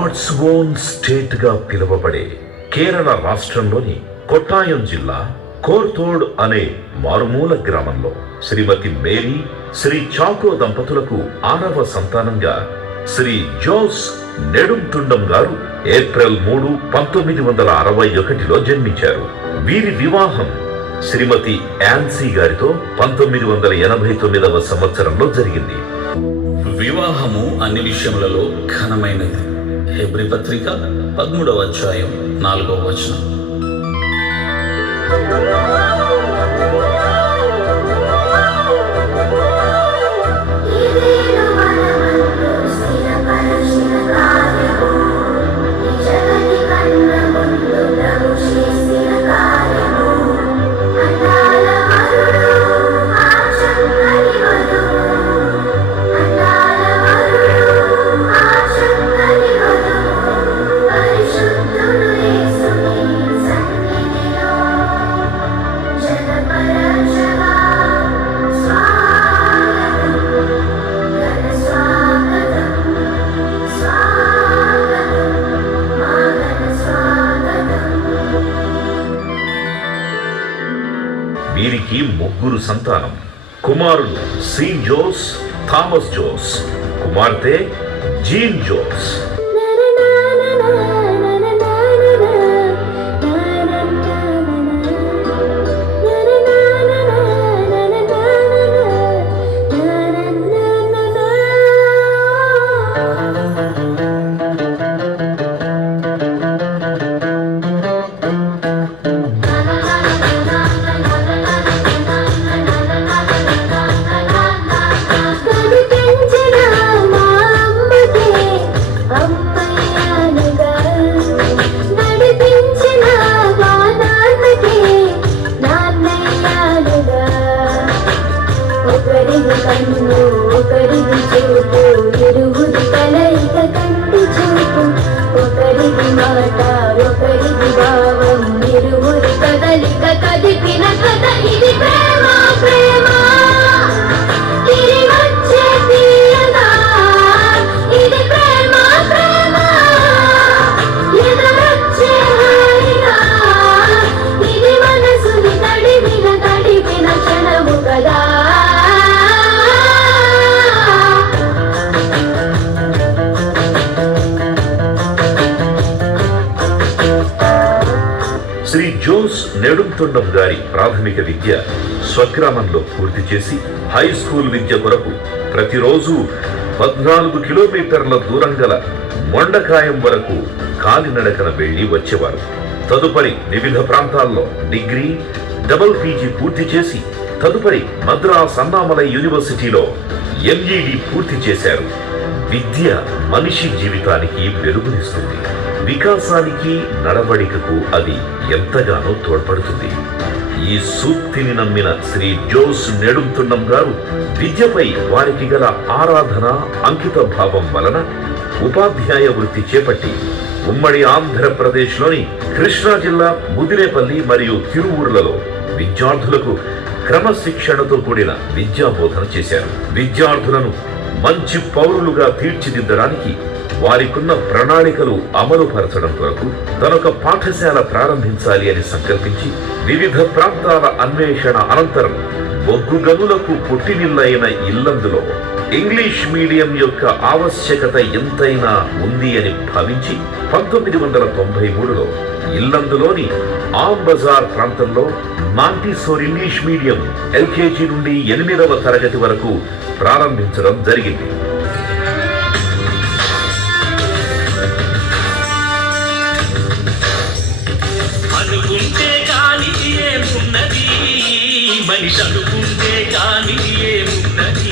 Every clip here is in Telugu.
గాడ్స్ ఓన్ స్టేట్ గా పిలువబడే కేరళ రాష్ట్రంలోని కొట్టాయం జిల్లా కోర్తోడ్ అనే మారుమూల గ్రామంలో శ్రీమతి మేరీ, శ్రీ చాకో దంపతులకు 6వ సంతానంగా శ్రీ జోస్ నెడుంతుండం గారు ఏప్రిల్ 3, 1961లో జన్మించారు. వీరి వివాహం శ్రీమతి యాన్సీ గారితో 1989వ సంవత్సరంలో జరిగింది. వివాహము అన్ని విషయములలో ఘనమైనది. హెబ్రీ పత్రిక 13వ అధ్యాయం 4వ వచనం. వీరికి 3 సంతానం. కుమారులు సీన్ జోస్, థామస్ జోస్, కుమార్తె జీన్ జోస్. శ్రీ జోస్ నెడుంతుండం గారి ప్రాథమిక విద్య స్వగ్రామంలో పూర్తి చేసి హై స్కూల్ విద్య కొరకు ప్రతిరోజు 14 కిలోమీటర్ల దూరం గల మొండకాయం వరకు కాలినడకన వెళ్లి వచ్చేవారు. తదుపరి వివిధ ప్రాంతాల్లో డిగ్రీ, డబుల్ పీజీ పూర్తి చేసి తదుపరి మద్రాస్ అన్నామలై యూనివర్సిటీలో ఎంఈడి పూర్తి చేశారు. విద్య మనిషి జీవితానికి వెలుగునిస్తుంది. వికాసానికి, నడవడికకు అది ఎంతగానో తోడ్పడుతుంది. ఈ సూక్తిని నమ్మిన శ్రీ జోస్ నెడుంతుండం గారు విద్యపై వారికి గల ఆరాధన, అంకిత భావం వలన ఉపాధ్యాయ వృత్తి చేపట్టి ఉమ్మడి ఆంధ్రప్రదేశ్లోని కృష్ణా జిల్లా ముదిరేపల్లి మరియు తిరువూరులలో విద్యార్థులకు క్రమశిక్షణతో కూడిన విద్యాబోధన చేశారు. విద్యార్థులను మంచి పౌరులుగా తీర్చిదిద్దడానికి వారికున్న ప్రణాళికలు అమలుపరచడం కొరకు తనొక పాఠశాల ప్రారంభించాలి అని సంకల్పించి వివిధ ప్రాంతాల అన్వేషణ అనంతరం బొగ్గు గనులకు పుట్టినిల్లైన ఇల్లందులో ఇంగ్లీష్ మీడియం యొక్క ఆవశ్యకత ఎంతైనా ఉంది అని భావించి 1993లో ఇల్లందులోని ఆమ్ బజార్ ప్రాంతంలో మాంటిసోర్ ఇంగ్లీష్ మీడియం ఎల్కేజీ నుండి 8వ తరగతి వరకు ప్రారంభించడం జరిగింది. మనిషి అనుకుంటే కాని ఏమున్నది,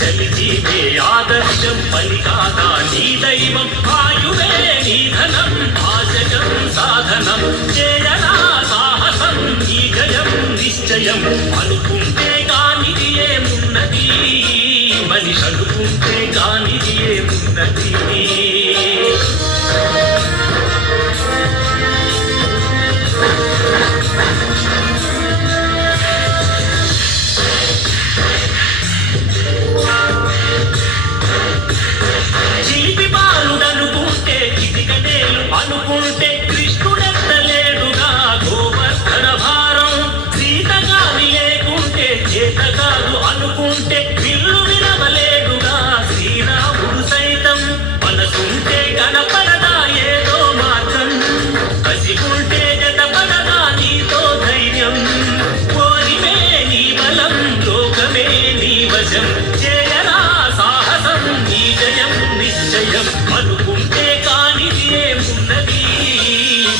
చలితీవే ఆదర్శం పలికాదా నీ దైవం, ఆయువే నీ ధనం, ఆశయం సాధనం, చేయనా సాహసం నీ జయం నిశ్చయం. అనుకుంటే కానిది ఏమున్నది, మనిషి అనుకుంటే కానిది ఏమున్నది. చిలిపి బాలుడనుకు సర్వమే నీ వశం చేయరా సాహసం నీ జయం నిశ్చయం అనుకుంటే కానిది ఏమున్నది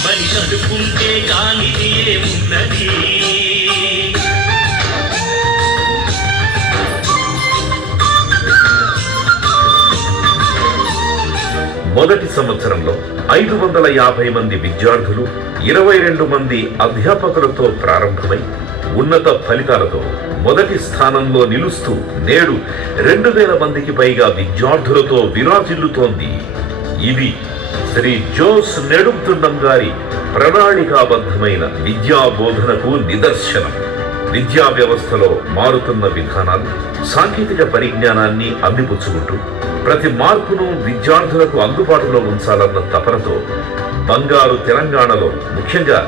మనిషి అనుకుంటే కానిది ఏమున్నది మొదటి సంవత్సరంలో 550 మంది విద్యార్థులు 22 మంది అధ్యాపకులతో ప్రారంభమై ఉన్నత ఫలితాలతో మొదటి స్థానంలో నిలుస్తూ నేడు 2000 మందికి పైగా విద్యార్థులతో విరాజిల్లుతోంది. ఇది శ్రీ జోస్ నెడుంతుండం గారి ప్రణాళికాబద్ధమైన విద్యా బోధనకు నిదర్శనం. విద్యా వ్యవస్థలో మారుతున్న విధానాలు, సాంకేతిక పరిజ్ఞానాన్ని అందిపుచ్చుకుంటూ ప్రతి మార్పును విద్యార్థులకు అందుబాటులో ఉంచాలన్న తపనతో బంగారు తెలంగాణలో ముఖ్యంగా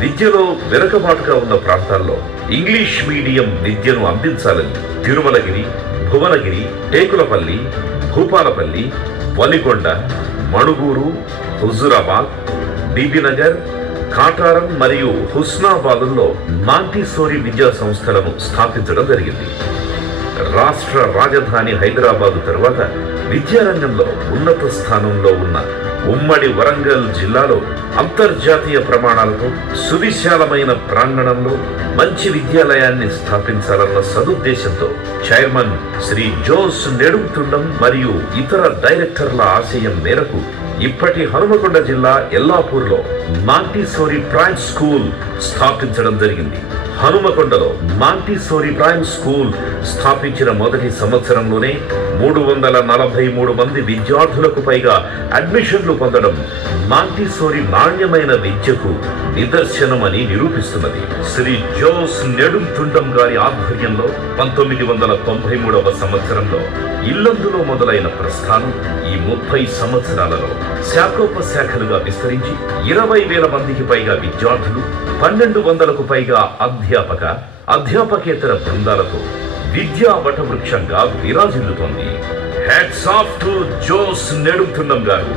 విద్యలో వెనుకబాటుగా ఉన్న ప్రాంతాల్లో ఇంగ్లీష్ మీడియం విద్యను అందించాలని తిరుమలగిరి, భువనగిరి, టేకులపల్లి, భూపాలపల్లి, వలిగొండ, మణుగూరు, హుజూరాబాద్, బీబీనగర్, కాటారం మరియు హుస్నాబాదుల్లో మాంటిసోరీ విద్యా సంస్థలను స్థాపించడం జరిగింది. రాష్ట్ర రాజధాని హైదరాబాదు తరువాత విద్యారంగంలో ఉన్నత స్థానంలో ఉన్న ఉమ్మడి వరంగల్ జిల్లాలో అంతర్జాతీయ ప్రమాణాలతో సువిశాలమైన ప్రాంగణంలో మంచి విద్యాలయాన్ని స్థాపించాలన్న సదుద్దేశంతో చైర్మన్ శ్రీ జోస్ నెడుంతుండం మరియు ఇతర డైరెక్టర్ల ఆశయం మేరకు ఇప్పటి హనుమకొండ జిల్లా ఎల్లాపూర్లో మాంటిసోరీ ప్రైమ్ స్కూల్ స్థాపించడం జరిగింది. హనుమకొండలో మాంటిసోరీ ప్రైమ్ స్కూల్ స్థాపించిన మొదటి సంవత్సరంలోనే 343 మంది విద్యార్థులకు పైగా అడ్మిషన్లు పొందడం మాంటిసోరీ నాణ్యమైన విద్యకు నిదర్శనమని నిరూపిస్తున్నది. శ్రీ జోస్ నెడుంతుండం గారి ఆధ్వర్యంలో 1993వ సంవత్సరంలో ఇల్లందులో మొదలైన ప్రస్థానం ఈ 30 సంవత్సరాలలో శాఖోపశాఖలుగా విస్తరించి 20,000 మందికి పైగా విద్యార్థులు, 1,200కు పైగా అధ్యాపకేతర బృందాలతో విద్యా వటవృక్షంగా విరాజిల్లుతోంది. హ్యాట్స్ ఆఫ్ టు జోస్ నెడుంతుండం గారు.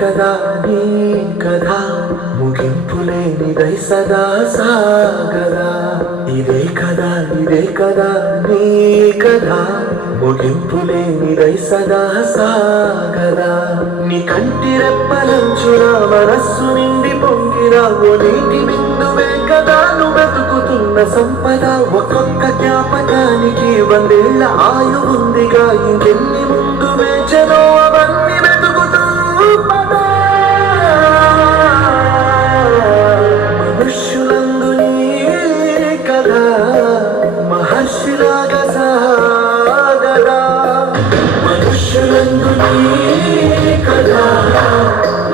కదా నీ కథ ముగింపులేనిదై సదా సాగదా. ఇదే కదా నీ కథ ముగింపులేనిదై సదా సాగదా. నీ కంటి రెప్పలంచున మనస్సు నిండి పొంగిన ఓ నీటి బిందువే కదా నువ్వు వెతుకుతున్న సంపద. ఒక్కొక్క జ్ఞాపకానికి 100 ఏళ్ల ఆయువుందిగా, ఇంకెన్ని ముందు వేచనో అవన్నీ వెతుకుతూ మనుష్యులందు నీ కథ మహర్షిలాగా సాగదా. మనుష్యులందు నీ కథ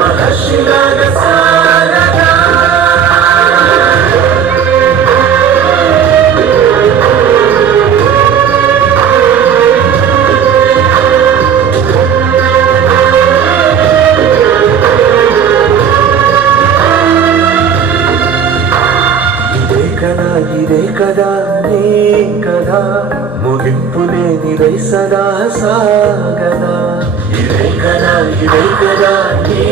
మహర్షిలాగా సాగదా. ఇదే కదా నీ కథ ముగింపులేనిదై సదా సాగదా. ఇదే కదా నీ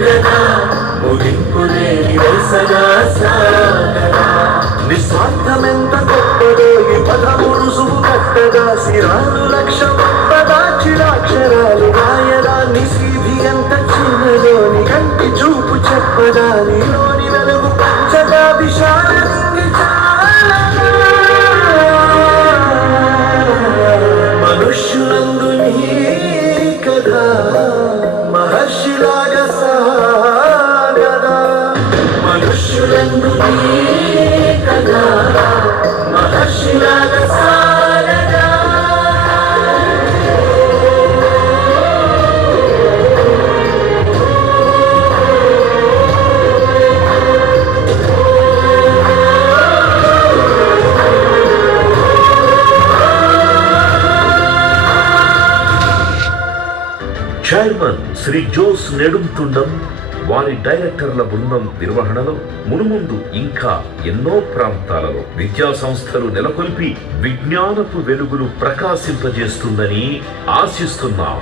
కథ ముగింపులేనిదై సదా సాగదా. నిస్వార్థమెంత గొప్పదో ఈ పదము రుసుము కట్టదా. శిరాలు లక్ష్యం చిరాక్షరాలు రాయదా. నిశీధి ఎంత చిన్నదో నీ కంటి చూపు చెప్పదా. నీలోని వెలుగు పంచగా విశాల మనుష్యులందు నీ కథ మహర్షిలాగా సాగదా. మనుష్యులందు నీ కథ మహర్షిలాగా సాగదా. చైర్మన్ శ్రీ జోస్ నెడుంతుండం, వారి డైరెక్టర్ల బృందం నిర్వహణలో మునుముందు ఇంకా ఎన్నో ప్రాంతాలలో విద్యా సంస్థలు నెలకొల్పి విజ్ఞానపు వెలుగులు ప్రకాశింపజేస్తుందని ఆశిస్తున్నాం.